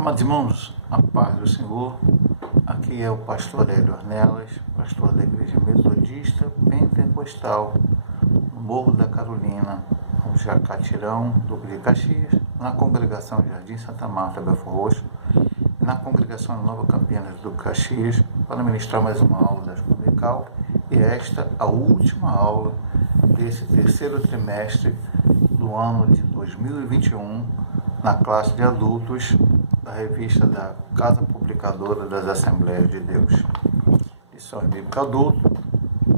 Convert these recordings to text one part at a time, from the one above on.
Amados irmãos, a paz do Senhor. Aqui é o pastor Hélio Ornelas, pastor da Igreja Metodista Pentecostal, no Morro da Carolina, no Jacatirão, Duque de Caxias, na congregação Jardim Santa Marta, Belfor Roxo, e na congregação Nova Campinas do Caxias, para ministrar mais uma aula da Escola Dominical, e esta a última aula desse terceiro trimestre do ano de 2021, na classe de adultos da revista da Casa Publicadora das Assembleias de Deus. Lição Bíblica Adulto,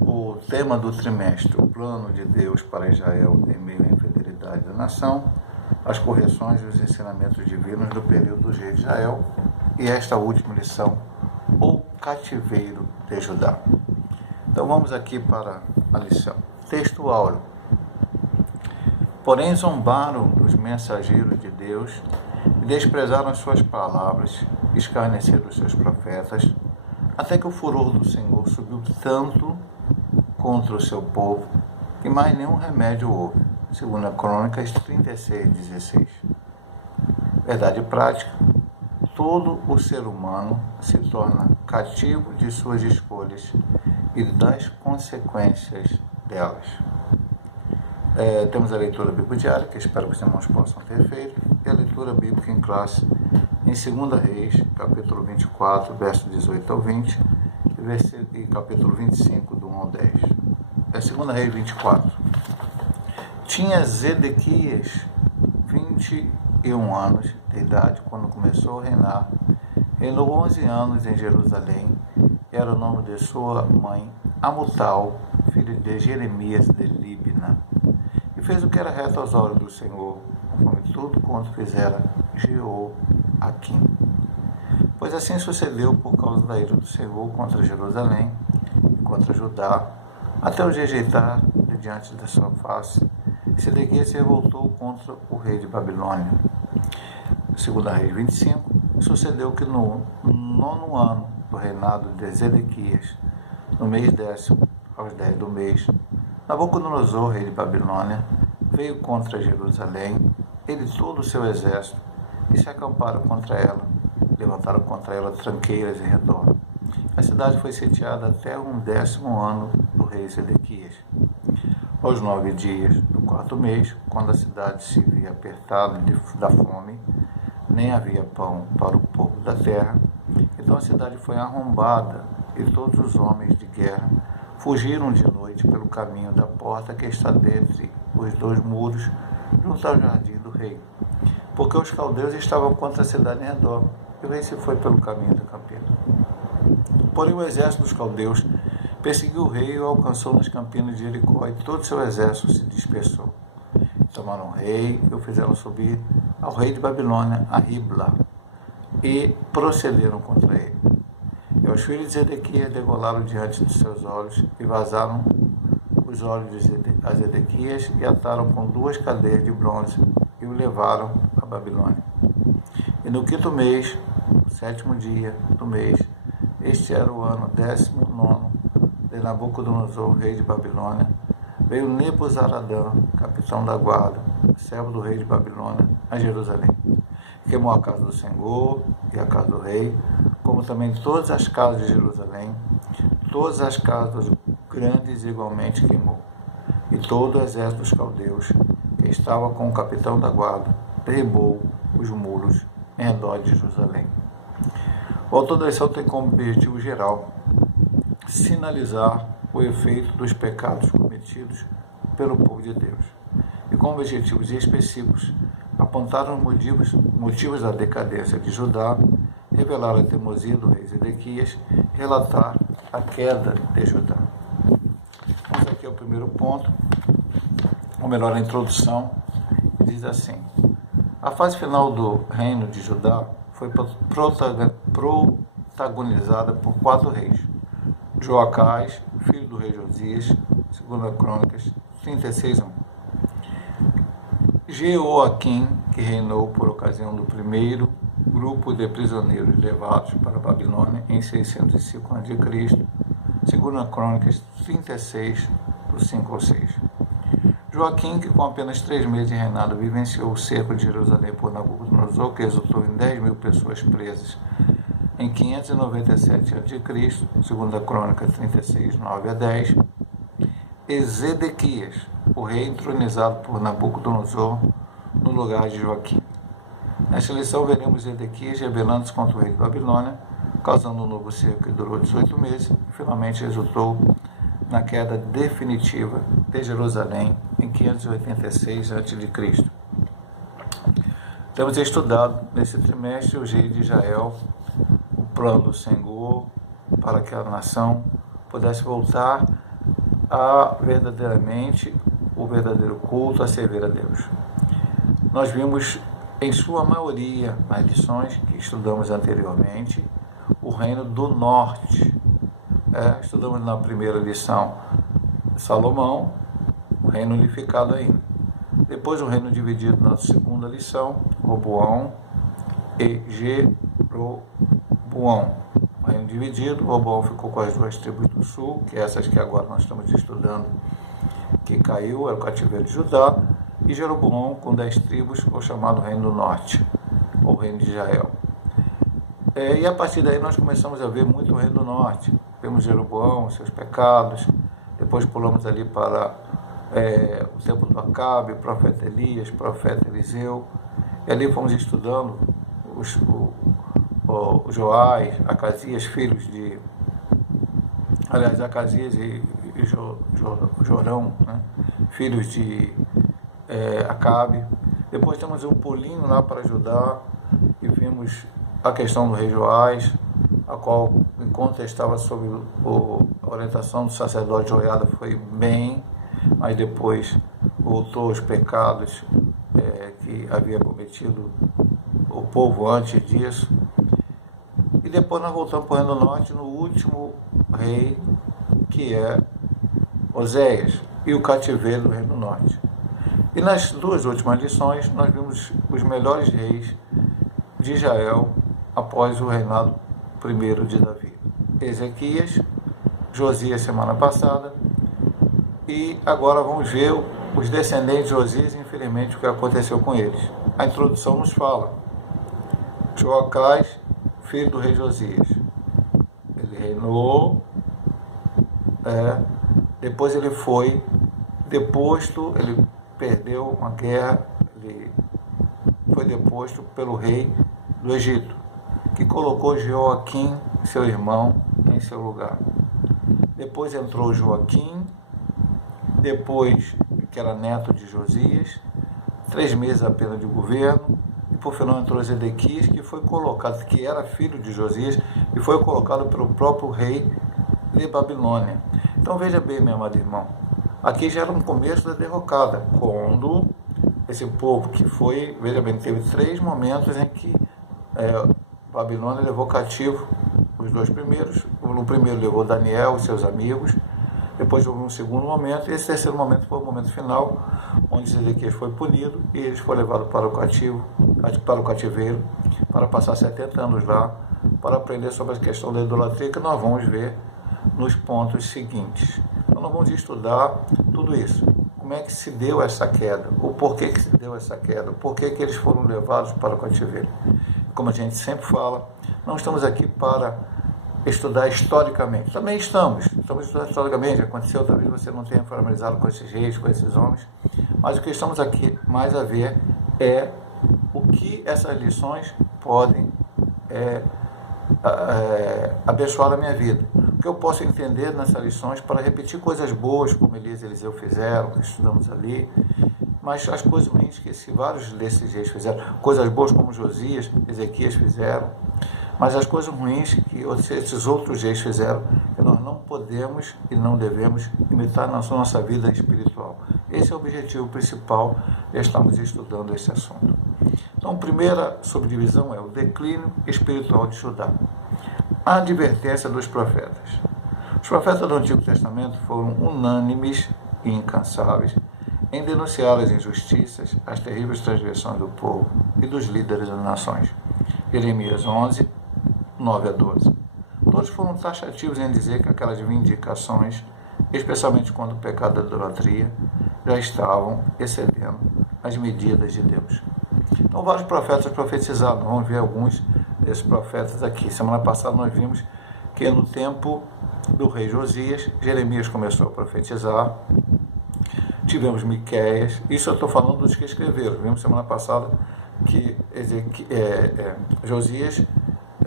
o tema do trimestre, o plano de Deus para Israel em meio à infidelidade da nação, as correções e os ensinamentos divinos do período dos reis de Israel, e esta última lição, o cativeiro de Judá. Então vamos aqui para a lição. Texto áureo. Porém zombaram dos mensageiros de Deus e desprezaram as suas palavras, escarneceram os seus profetas, até que o furor do Senhor subiu tanto contra o seu povo, que mais nenhum remédio houve. Segundo a Crônicas 36:16. Verdade prática: todo o ser humano se torna cativo de suas escolhas e das consequências delas. Temos a leitura bíblica diária, que espero que os irmãos possam ter feito, e a leitura bíblica em classe em 2 Reis, capítulo 24, verso 18 ao 20, e capítulo 25, do 1 ao 10. 2 Reis 24. Tinha Zedequias 21 anos de idade quando começou a reinar. Reinou 11 anos em Jerusalém. Era o nome de sua mãe Amutal, filha de Jeremias de Libna. E fez o que era reto aos olhos do Senhor, conforme tudo quanto fizera Jeoaquim. Pois assim sucedeu por causa da ira do Senhor contra Jerusalém e contra Judá, até os rejeitar de diante da sua face. Sedequias se revoltou contra o rei de Babilônia. 2 Reis 25, sucedeu que no 9º ano do reinado de Zedequias, no mês 10º, aos 10 do mês, Nabucodonosor, rei de Babilônia, veio contra Jerusalém, ele e todo o seu exército, e se acamparam contra ela, levantaram contra ela tranqueiras em redor. A cidade foi sitiada até o 10º ano do rei Zedequias. Aos 9 dias do 4º mês, quando a cidade se via apertada da fome, nem havia pão para o povo da terra, então a cidade foi arrombada, e todos os homens de guerra fugiram de noite pelo caminho da porta que está dentre os dois muros, junto ao jardim do rei, porque os caldeus estavam contra a cidade em redor, e o rei se foi pelo caminho da campina. Porém o exército dos caldeus perseguiu o rei e o alcançou nas campinas de Jericó, e todo o seu exército se dispersou. Tomaram o rei e o fizeram subir ao rei de Babilônia, a Ribla, e procederam contra ele. E os filhos de Zedequias degolaram diante de seus olhos e vazaram os olhos a Zedequias e ataram com 2 cadeias de bronze e o levaram a Babilônia. E no 5º mês, no 7º dia do mês, este era o ano 19º de Nabucodonosor, rei de Babilônia, veio Nebuzaradã, capitão da guarda, servo do rei de Babilônia, a Jerusalém. Queimou a casa do Senhor e a casa do rei, como também todas as casas de Jerusalém, todas as casas dos grandes igualmente queimou. E todo o exército dos caldeus, que estava com o capitão da guarda, derribou os muros em redor de Jerusalém. O autor da lição tem como objetivo geral sinalizar o efeito dos pecados cometidos pelo povo de Deus, e com objetivos específicos apontar os motivos da decadência de Judá, revelar a teimosia do rei Zedequias e relatar a queda de Judá. Vamos aqui ao primeiro ponto, ou melhor, a introdução, que diz assim: a fase final do reino de Judá foi protagonizada por 4 reis: Joacás, filho do rei Josias, 2 Crônicas 36:1. Jeoaquim, que reinou por ocasião do primeiro grupo de prisioneiros levados para a Babilônia em 605 a.C., 2 Crônicas 36, do 5 ao 6. Joaquim, que com apenas 3 meses de reinado vivenciou o cerco de Jerusalém por Nabucodonosor, que resultou em 10.000 pessoas presas em 597 a.C., segundo a Crônica 36, 9 a 10, e Zedequias, o rei entronizado por Nabucodonosor no lugar de Joaquim. Nesta lição veremos Zedequias rebelando-se contra o rei de Babilônia, causando um novo cerco que durou 18 meses e finalmente resultou na queda definitiva de Jerusalém em 586 a.C. Temos estudado nesse trimestre o rei de Israel, o plano do Senhor para que a nação pudesse voltar a verdadeiramente o verdadeiro culto a servir a Deus. Nós vimos em sua maioria nas lições que estudamos anteriormente o reino do norte. Estudamos na primeira lição Salomão, o reino unificado ainda. Depois o reino dividido na segunda lição, Roboão e Jeroboão. O reino dividido, Roboão ficou com as 2 tribos do sul, que é essas que agora nós estamos estudando, que caiu, era o cativeiro de Judá, e Jeroboão com 10 tribos, o chamado reino do norte, ou reino de Israel. E a partir daí nós começamos a ver muito o reino do norte. Vemos Jeroboão, seus pecados, depois pulamos ali para o tempo do Acabe, o profeta Elias, o profeta Eliseu, e ali fomos estudando o Joás, Acasias, filhos de... Aliás, Acasias e Jorão, né? Filhos de Acabe. Depois temos um pulinho lá para Judá e vimos a questão do rei Joás, a qual, enquanto estava sob a orientação do sacerdote Joiada, foi bem, mas depois voltou aos pecados que havia cometido o povo antes disso. E depois nós voltamos para o Reino do Norte no último rei, que é Oséias, e o cativeiro do Reino do Norte. E nas 2 últimas lições nós vimos os melhores reis de Israel após o reinado primeiro de Davi. Ezequias, Josias semana passada, e agora vamos ver os descendentes de Josias, infelizmente, o que aconteceu com eles. A introdução nos fala: Joacás, filho do rei Josias, ele reinou, depois ele foi deposto, ele perdeu uma guerra, ele foi deposto pelo rei do Egito, que colocou Joaquim, seu irmão, em seu lugar. Depois entrou Joaquim, depois, que era neto de Josias, 3 meses apenas de governo, e por final entrou Zedequias, que foi colocado, que era filho de Josias, e foi colocado pelo próprio rei de Babilônia. Então veja bem, meu amado irmão, aqui já era um começo da derrocada, quando esse povo que foi, veja bem, teve 3 momentos em que Babilônia levou cativo os 2 primeiros. No primeiro levou Daniel e seus amigos, depois houve um segundo momento, e esse terceiro momento foi o momento final, onde Zedequias foi punido e eles foram levados para o cativeiro, para passar 70 anos lá, para aprender sobre a questão da idolatria, que nós vamos ver nos pontos seguintes. Então nós vamos estudar tudo isso. Como é que se deu essa queda? O porquê que se deu essa queda? O porquê que eles foram levados para o cativeiro? Como a gente sempre fala, não estamos aqui para estudar historicamente. Também estamos estudando historicamente. Aconteceu, talvez você não tenha familiarizado com esses reis, com esses homens, mas o que estamos aqui mais a ver é o que essas lições podem abençoar a minha vida. O que eu posso entender nessas lições para repetir coisas boas, como Elias e Eliseu fizeram, que estudamos ali, mas as coisas ruins que vários desses reis fizeram, coisas boas como Josias, Ezequias fizeram, mas as coisas ruins que esses outros reis fizeram, que nós não podemos e não devemos imitar na nossa vida espiritual. Esse é o objetivo principal de estarmos estudando esse assunto. Então, a primeira subdivisão é o declínio espiritual de Judá. A advertência dos profetas. Os profetas do Antigo Testamento foram unânimes e incansáveis em denunciar as injustiças, as terríveis transgressões do povo e dos líderes das nações. Jeremias 11, 9 a 12. Todos foram taxativos em dizer que aquelas vindicações, especialmente quando o pecado da idolatria, já estavam excedendo as medidas de Deus. Então, vários profetas profetizaram. Vamos ver alguns desses profetas aqui. Semana passada nós vimos que no tempo do rei Josias, Jeremias começou a profetizar. Tivemos Miqueias. Isso eu estou falando dos que escreveram. Vimos semana passada que Josias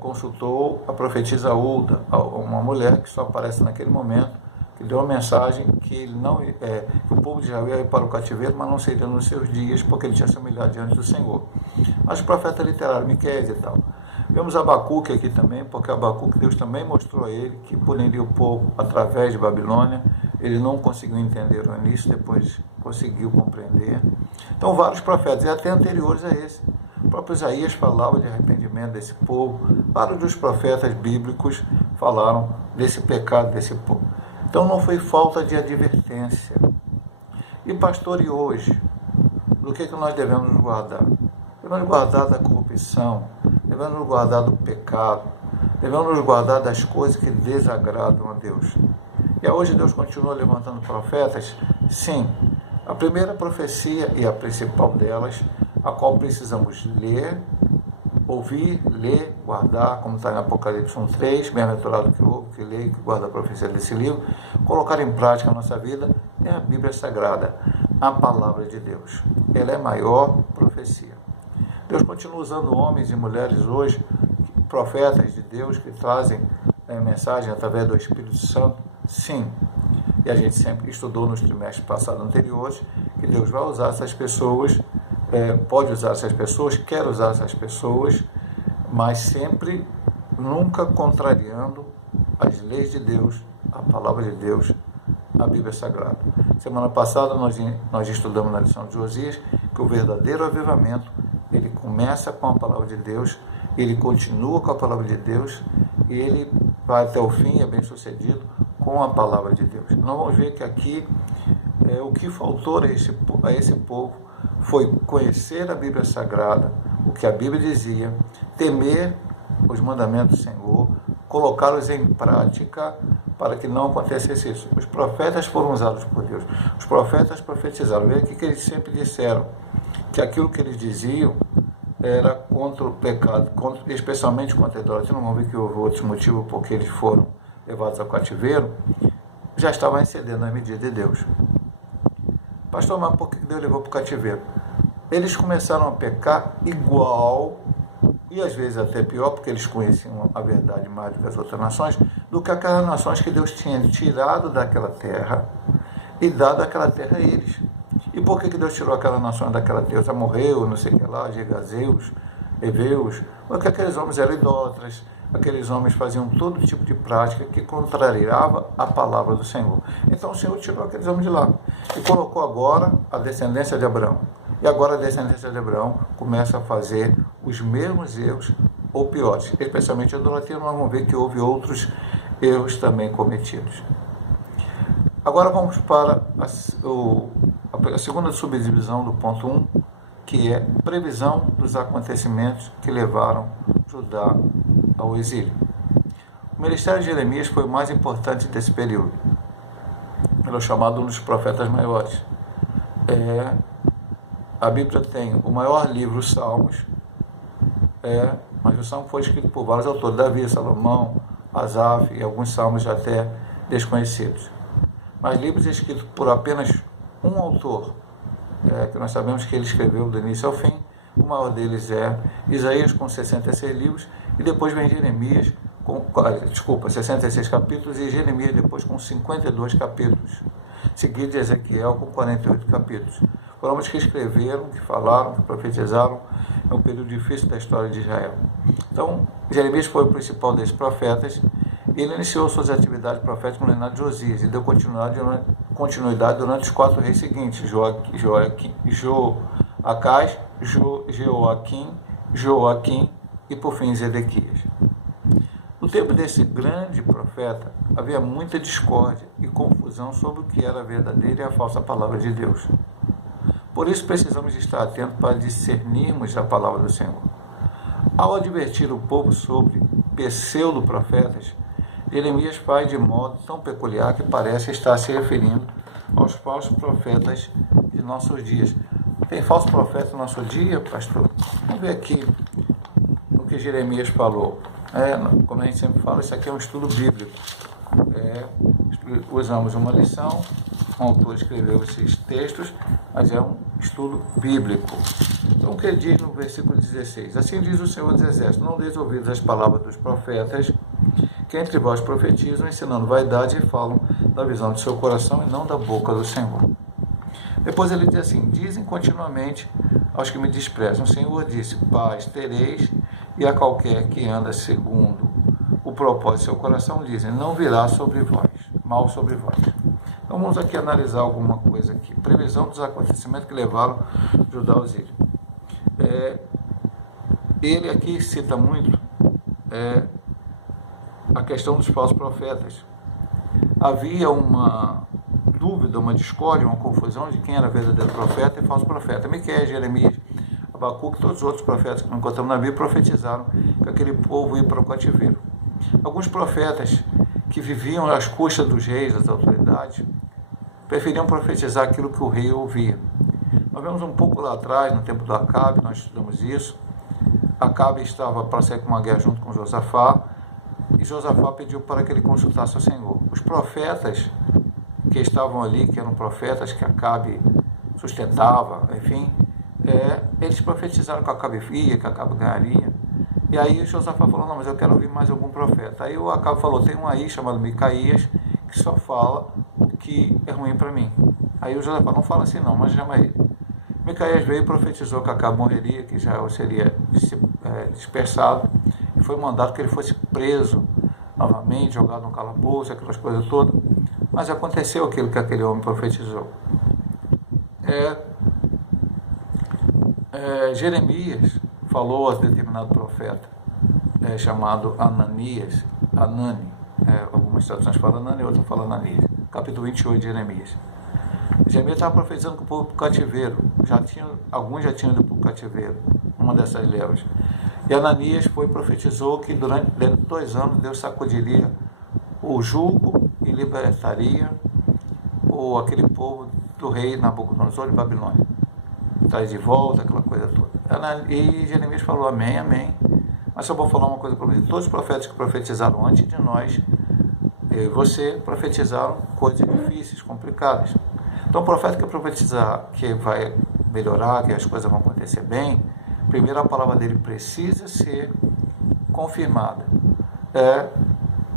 consultou a profetisa Hulda, uma mulher que só aparece naquele momento, que deu uma mensagem que que o povo de Israel ia ir para o cativeiro, mas não seria nos seus dias, porque ele tinha se humilhado diante do Senhor. Mas o profeta literário, Miqueias e tal. Vemos Abacuque aqui também, porque Abacuque, Deus também mostrou a ele que puniria o povo através de Babilônia. Ele não conseguiu entender o início, depois conseguiu compreender. Então, vários profetas, e até anteriores a esse. O próprio Isaías falava de arrependimento desse povo. Vários dos profetas bíblicos falaram desse pecado desse povo. Então, não foi falta de advertência. E, pastor, e hoje? Do que nós devemos nos guardar? Devemos nos guardar da corrupção, devemos nos guardar do pecado, devemos nos guardar das coisas que desagradam a Deus. E hoje Deus continua levantando profetas? Sim. A primeira profecia e a principal delas, a qual precisamos ler, ouvir, ler, guardar, como está em Apocalipse 1:3, bem-aventurado que ouve, que lê e que guarda a profecia desse livro, colocar em prática na nossa vida, é a Bíblia Sagrada, a Palavra de Deus. Ela é a maior profecia. Deus continua usando homens e mulheres hoje, profetas de Deus, que trazem mensagem através do Espírito Santo, sim. E a gente sempre estudou nos trimestres passados anteriores que Deus vai usar essas pessoas, pode usar essas pessoas, quer usar essas pessoas, mas sempre, nunca contrariando as leis de Deus, a palavra de Deus, a Bíblia Sagrada. Semana passada nós estudamos na lição de Josias que o verdadeiro avivamento, ele começa com a palavra de Deus, ele continua com a palavra de Deus, e ele vai até o fim, é bem sucedido, com a palavra de Deus. Nós vamos ver que aqui o que faltou a esse povo foi conhecer a Bíblia Sagrada, o que a Bíblia dizia, temer os mandamentos do Senhor, colocá-los em prática para que não acontecesse isso. Os profetas foram usados por Deus. Os profetas profetizaram. Veja aqui que eles sempre disseram que aquilo que eles diziam era contra o pecado, especialmente contra a idolatria. Não vamos ver que houve outros motivos porque eles foram levados ao cativeiro. Já estavam excedendo a medida de Deus. Pastor, mas por que Deus levou para o cativeiro? Eles começaram a pecar igual, e às vezes até pior, porque eles conheciam a verdade mais do que as outras nações, do que aquelas nações que Deus tinha tirado daquela terra e dado aquela terra a eles. E por que Deus tirou aquela nação daquela terra? Morreu, não sei o que lá, Gegazeus, Eveus, porque aqueles homens eram idólatras, aqueles homens faziam todo tipo de prática que contrariava a palavra do Senhor. Então o Senhor tirou aqueles homens de lá e colocou agora a descendência de Abraão. E agora a descendência de Abraão começa a fazer os mesmos erros ou piores. Especialmente a idolatria, nós vamos ver que houve outros erros também cometidos. Agora vamos para a segunda subdivisão do ponto 1, que é previsão dos acontecimentos que levaram Judá ao exílio. O ministério de Jeremias foi o mais importante desse período. Ele é chamado um dos profetas maiores. A Bíblia tem o maior livro, os Salmos, mas o Salmo foi escrito por vários autores, Davi, Salomão, Asaf e alguns salmos até desconhecidos. Mas livros escritos por apenas um autor, que nós sabemos que ele escreveu do início ao fim, o maior deles é Isaías com 66 livros, e depois vem Jeremias com 66 capítulos, e Jeremias depois com 52 capítulos, seguido de Ezequiel com 48 capítulos. Foram homens que escreveram, que falaram, que profetizaram em um período difícil da história de Israel. Então, Jeremias foi o principal desses profetas. Ele iniciou suas atividades proféticas no reinado de Josias e deu continuidade durante os 4 reis seguintes, Joaquim e por fim Zedequias. No tempo desse grande profeta, havia muita discórdia e confusão sobre o que era a verdadeira e a falsa palavra de Deus. Por isso precisamos estar atentos para discernirmos a palavra do Senhor. Ao advertir o povo sobre pseudo-profetas, Jeremias faz de modo tão peculiar que parece estar se referindo aos falsos profetas de nossos dias. Tem falso profeta no nosso dia, pastor? Vamos ver aqui o que Jeremias falou. Como a gente sempre fala, isso aqui é um estudo bíblico. Usamos uma lição, um autor escreveu esses textos, mas é um estudo bíblico. Então, o que ele diz no versículo 16? Assim diz o Senhor dos Exércitos: não deis ouvidos às palavras dos profetas, que entre vós profetizam, ensinando vaidade e falam da visão do seu coração e não da boca do Senhor. Depois ele diz assim: dizem continuamente aos que me desprezam. O Senhor disse: paz tereis, e a qualquer que anda segundo o propósito do seu coração, dizem: não virá sobre vós, mal sobre vós. Então vamos aqui analisar alguma coisa aqui. Previsão dos acontecimentos que levaram Judá ao exílio. Ele aqui cita muito a questão dos falsos profetas. Havia uma dúvida, uma discórdia, uma confusão de quem era verdadeiro profeta e falso profeta. Miqueias, Jeremias, Abacuque, todos os outros profetas que não encontramos na Bíblia profetizaram que aquele povo ia para o cativeiro. Alguns profetas que viviam às custas dos reis, das autoridades, preferiam profetizar aquilo que o rei ouvia. Nós vemos um pouco lá atrás, no tempo do Acabe, nós estudamos isso. Acabe estava para sair com uma guerra junto com Josafá, e Josafá pediu para que ele consultasse o Senhor. Os profetas que estavam ali, que eram profetas que Acabe sustentava, enfim, eles profetizaram que Acabe ia, que Acabe ganharia. E aí Josafá falou: não, mas eu quero ouvir mais algum profeta. Aí o Acabe falou: tem um aí chamado Micaías, que só fala o que é ruim para mim. Aí o Josafá: não fala assim não, mas chama ele. Micaías veio e profetizou que Acabe morreria, que Israel seria dispersado, e foi mandado que ele fosse preso novamente, jogado no calabouço, aquelas coisas todas. Mas aconteceu aquilo que aquele homem profetizou. Jeremias falou a determinado profeta, chamado Anani, algumas traduções falam Anani, outras falam Ananias, capítulo 28 de Jeremias. Jeremias estava profetizando que o povo para o cativeiro, alguns já tinham ido para o cativeiro, uma dessas levas. E Ananias profetizou que dentro de 2 anos Deus sacudiria o jugo e libertaria aquele povo do rei Nabucodonosor de Babilônia. Traz de volta, aquela coisa toda. E Jeremias falou: amém, amém. Mas só vou falar uma coisa para você: todos os profetas que profetizaram antes de nós, eu e você, profetizaram coisas difíceis, complicadas. Então o profeta que profetizar que vai melhorar, que as coisas vão acontecer bem, primeiro a palavra dele precisa ser confirmada.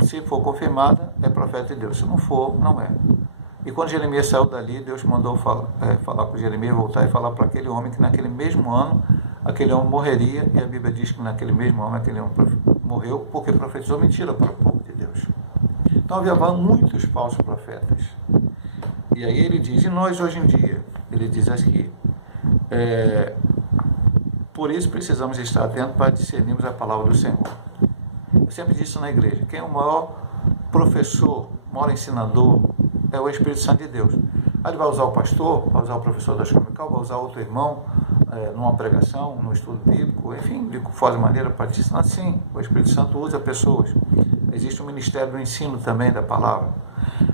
Se for confirmada, é profeta de Deus. Se não for, não é. E quando Jeremias saiu dali, Deus mandou falar com Jeremias, voltar e falar para aquele homem que naquele mesmo ano, aquele homem morreria, e a Bíblia diz que naquele mesmo ano, aquele homem morreu porque profetizou mentira para o povo de Deus. Então havia muitos falsos profetas. E aí ele diz: e nós hoje em dia? Ele diz aqui: por isso precisamos estar atentos para discernirmos a palavra do Senhor. Eu sempre disse na igreja: quem é o maior professor, o maior ensinador, é o Espírito Santo de Deus. Aí ele vai usar o pastor, vai usar o professor da escola dominical, vai usar outro irmão numa pregação, num estudo bíblico, enfim, de qualquer maneira para te ensinar. Sim, o Espírito Santo usa pessoas. Existe um ministério do ensino também da palavra.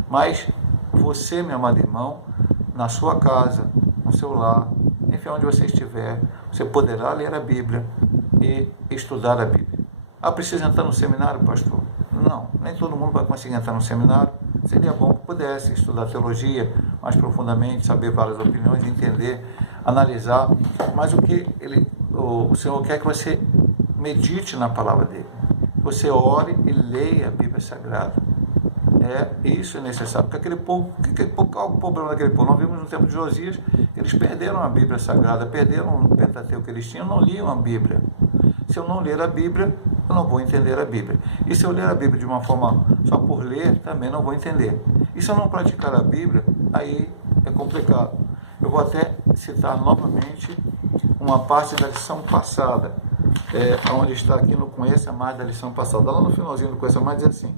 Mas você, meu amado irmão, na sua casa, no seu lar, enfim, onde você estiver, você poderá ler a Bíblia e estudar a Bíblia. Precisa entrar no seminário, pastor? Não, nem todo mundo vai conseguir entrar no seminário. Seria bom que pudesse estudar teologia mais profundamente, saber várias opiniões, entender, analisar. Mas o Senhor quer que você medite na palavra dele. Você ore e leia a Bíblia Sagrada. Isso é necessário. Porque qual o problema daquele povo? Nós vimos no tempo de Josias, eles perderam a Bíblia Sagrada, perderam o Pentateuco que eles tinham, não liam a Bíblia. Se eu não ler a Bíblia, eu não vou entender a Bíblia. E se eu ler a Bíblia de uma forma só por ler, também não vou entender. E se eu não praticar a Bíblia, aí é complicado. Eu vou até citar novamente uma parte da lição passada, onde está aqui no Conheça Mais da lição passada. Lá no finalzinho do Conheça Mais diz assim: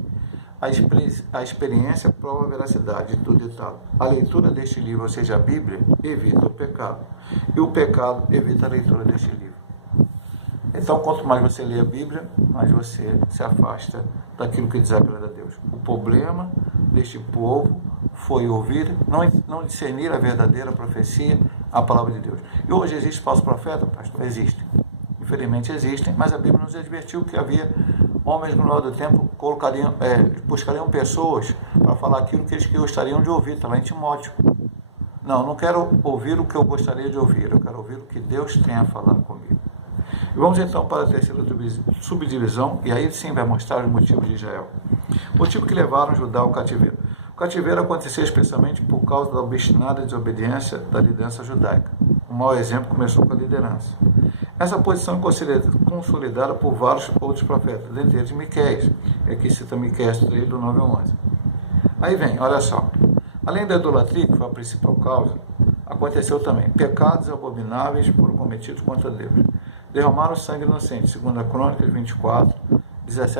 a experiência prova a veracidade do ditado. A leitura deste livro, ou seja, a Bíblia, evita o pecado. E o pecado evita a leitura deste livro. Então, quanto mais você lê a Bíblia, mais você se afasta daquilo que desagrada a Deus. O problema deste povo foi ouvir, não discernir a verdadeira profecia, a palavra de Deus. E hoje existe falso profeta, pastor? Existem. Infelizmente existem, mas a Bíblia nos advertiu que havia homens no longo do tempo buscariam pessoas para falar aquilo que eles gostariam de ouvir, está lá em Timóteo. Não quero ouvir o que eu gostaria de ouvir, eu quero ouvir o que Deus tem a falar comigo. E vamos então para a terceira subdivisão, e aí sim vai mostrar os motivos de Israel. O motivo que levaram Judá ao cativeiro. O cativeiro aconteceu especialmente por causa da obstinada desobediência da liderança judaica. Um mau exemplo começou com a liderança. Essa posição é consolidada por vários outros profetas, dentre eles Miqueias, e aqui cita Miqueias 3, do 9 ao 11. Aí vem, olha só, além da idolatria, que foi a principal causa, aconteceu também pecados abomináveis foram cometidos contra Deus. Derramaram sangue inocente, segundo a Crônicas 24, 17